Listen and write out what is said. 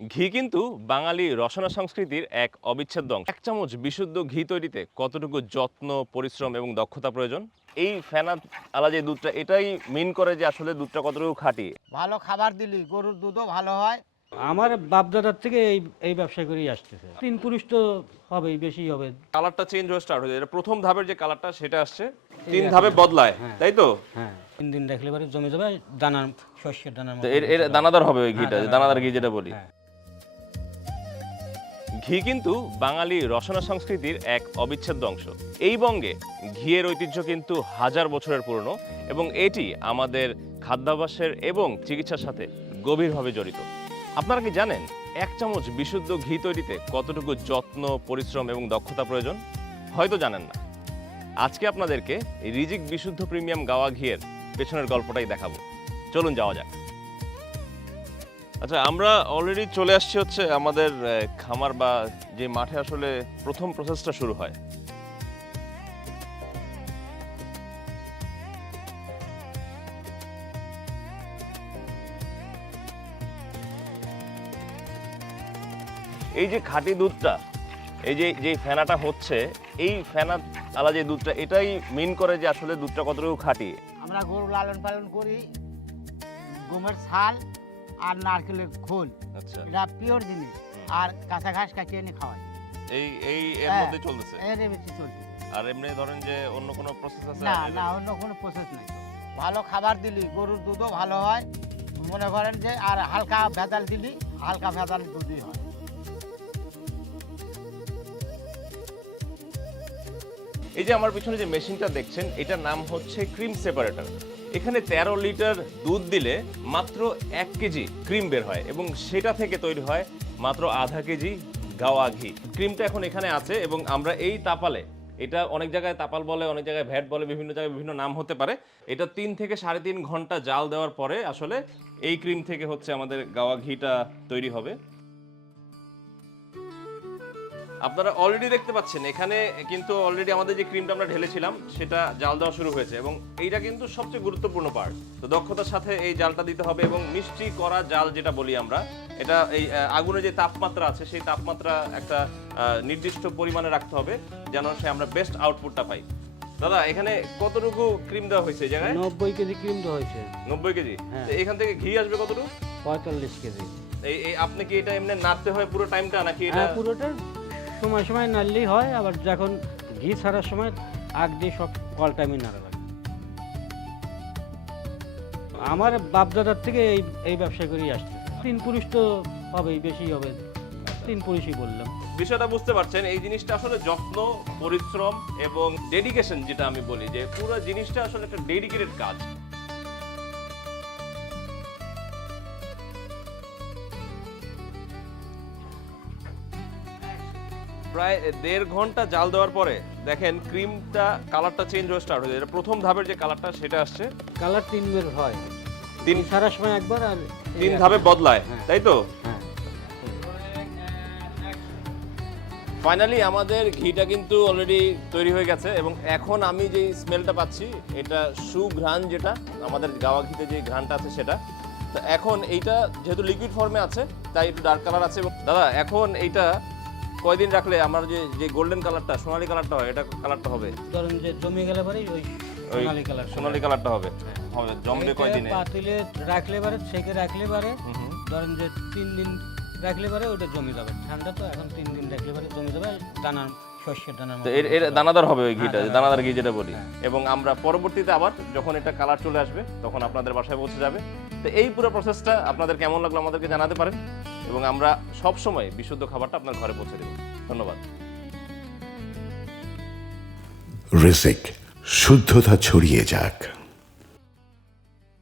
ঘি কিন্তু বাঙালি রসনা সংস্কৃতির এক অবিচ্ছেদ্য অংশ। 1 চামচ বিশুদ্ধ ঘি তৈরিতে কতটুকু যত্ন, পরিশ্রম এবং দক্ষতা প্রয়োজন? এই ফেনা আলা যে দুধটা এটাই মিন করে যে আসলে দুধটা কতটুকু খাঁটি। ভালো খাবার দিলি গরুর দুধও ভালো হয়। আমার বাপদাদার থেকে এই ব্যবসা করেই আসতেছে। 3 পুরুষ তো হবেই, বেশি হবে। কালারটা চেঞ্জ হয়ে স্টার্ট হয়ে যায়। এটা প্রথম ধাপের যে কালারটা সেটা আসছে, 3 ধাপে বদলায়, তাই তো? হ্যাঁ, 3 দিন রাখলে পরে জমে যাবে দানা, শস্যের দানার মতো। এর দানাদার হবে ওই ঘিটা, হ্যাঁ, দানাদার ঘি যেটা বলি। হ্যাঁ। ঘি কিন্তু বাঙালি রসনা সংস্কৃতির এক অবিচ্ছেদ্য অংশ। এই বঙ্গে ঘিয়ের ঐতিহ্য কিন্তু হাজার বছরের পুরনো এবং এটি আমাদের খাদ্যাভ্যাসের এবং চিকিৎসার সাথে গভীরভাবে জড়িত। আপনারা কি জানেন 1 চামচ বিশুদ্ধ ঘি তৈরিতে কতটুকু যত্ন, পরিশ্রম এবং দক্ষতা প্রয়োজন? হয়তো জানেন না। আজকে আপনাদেরকে রিজিক বিশুদ্ধ প্রিমিয়াম গাওয়া ঘিয়ের পেছনের গল্পটাই দেখাবো। চলুন যাওয়া যাক। আচ্ছা, আমরা অলরেডি চলে আসছি হচ্ছে আমাদের খামার বা যে মাঠে আসলে প্রথম প্রসেসটা শুরু হয়। এই যে খাঁটি দুধটা, এই যে ফেনাটা হচ্ছে, এই ফেনা আলা যে দুধটা এটাই মিন করে যে আসলে দুধটা কতটুকু খাঁটি। আমরা গরু লালন পালন করি, গমের ছাল আর নারকেলের খোল, আচ্ছা, এটা পিওর জিনিস। আর কাঁচা ঘাস কাটিয়ে এনে খাওয়াই, এর মধ্যে চলতেছে। এর বেশি চলছে। আর এমনি ধরেন যে অন্য কোনো প্রসেস আছে? না না, অন্য কোনো প্রসেস নেই। ভালো খাবার দিলি গরুর দুধও ভালো হয়, মনে করেন যে, আর হালকা ভেজাল দিলি হালকা ভেজাল দুধই হয়। এই যে আমার পিছনে যে মেশিনটা দেখছেন, এটার নাম হচ্ছে ক্রিম সেপারেটর। এখানে 13 লিটার দুধ দিলে মাত্র 1 কেজি ক্রিম বের হয় এবং সেটা থেকে তৈরি হয় মাত্র আধা কেজি গাওয়া ঘি। ক্রিমটা এখন এখানে আছে এবং আমরা এই তাপালে, এটা অনেক জায়গায় তাপাল বলে, অনেক জায়গায় ভ্যাট বলে, বিভিন্ন জায়গায় বিভিন্ন নাম হতে পারে। এটা 3 থেকে 3.5 ঘন্টা জাল দেওয়ার পরে আসলে এই ক্রিম থেকে হচ্ছে আমাদের গাওয়া ঘিটা তৈরি হবে। আপনারা অলরেডি দেখতে পাচ্ছেন এখানে কিন্তু অলরেডি আমাদের যে ক্রিমটা আমরা ঢেলেছিলাম সেটা জাল দেওয়া শুরু হয়েছে এবং এইটা কিন্তু সবচেয়ে গুরুত্বপূর্ণ পার্ট। তো দক্ষতার সাথে এই জালটা দিতে হবে এবং মিষ্টি করা জাল যেটা বলি আমরা, এটা এই আগুনের যে তাপমাত্রা আছে সেই তাপমাত্রা একটা নির্দিষ্ট পরিমাণে রাখতে হবে যেন সে আমরা বেস্ট আউটপুটটা পাই। দাদা, এখানে কতটুকু ক্রিম দেওয়া হয়েছে এই জায়গায়? 90 কেজি ক্রিম দেওয়া হয়েছে। 90 কেজি? হ্যাঁ। তো এখান থেকে ঘি আসবে কতটুকু? 45 কেজি। এই আপনি কি এটা এমনি নাড়তে হয় পুরো টাইমটা নাকি এটা? হ্যাঁ, পুরোটা সময় নাড়লেই হয়। আবার যখন ঘি ছাড়ার সময় আগ দিয়ে সব অল টাইমে নাড়া লাগে। আমার বাপদাদার থেকে এই ব্যবসা করেই আসছে। 3 পুরুষ তো হবেই, বেশি হবে। 3 পুরুষই বললাম। বিষয়টা বুঝতে পারছেন, এই জিনিসটা আসলে যত্ন, পরিশ্রম এবং ডেডিকেশন, যেটা আমি বলি যে পুরো জিনিসটা আসলে একটা ডেডিকেটেড কাজ। প্রায় 1.5 ঘন্টা জাল দেওয়ার পরে দেখেন ক্রিমটা কালারটা চেঞ্জ হয়ে স্টার্ট হয়ে যায়। এটা প্রথম ধাপের যে কালারটা সেটা আসছে, কালার 3 বের হয়। 3 ছাড়ার সময় একবার আর 3 ধাপে বদলায়, হ্যাঁ। তাই তো? হ্যাঁ। ফাইনালি আমাদের ঘিটা কিন্তু অলরেডি তৈরি হয়ে গেছে এবং এখন আমি যে স্মেলটা পাচ্ছি এটা সুঘ্রাণ, যেটা আমাদের গাওয়া ঘিতে যে ঘ্রাণটা আছে সেটা। তো এখন এইটা যেহেতু লিকুইড ফর্মে আছে তাই একটু ডার্ক কালার আছে। এবং দাদা, এখন এইটা কয়দিন রাখলে আমার যে গোল্ডেন কালারটা, সোনালী কালারটা হয়, এটা কালারটা হবে? ধরেন যে জমে গেলে পরে ওই সোনালী কালার, সোনালী কালারটা হবে। হবে জমবে কয়দিনে? পাতিলে রাখলে পরে, ছেঁকে রাখলে পরে ধরেন যে 3 দিন রাখলে পরে ওটা জমে যাবে। ঠান্ডা তো, এখন 3 দিন রাখলে পরে জমে যাবে দানা, শস্যের দানার মতো। এর দানাদার হবে ওই ঘিটা, দানাদার ঘি যেটা বলি। এবং আমরা পরবর্তীতে আবার যখন এটা কালার চলে আসবে তখন আপনাদের বাসায় পৌঁছে যাবে। তো এই পুরো প্রসেসটা আপনাদের কেমন লাগলো আমাদেরকে জানাতে পারেন এবং আমরা সব সময় বিশুদ্ধ খাবারটা আপনার ঘরে পৌঁছে দেব। ধন্যবাদ। রিজিক, শুদ্ধতা ছড়িয়ে যাক।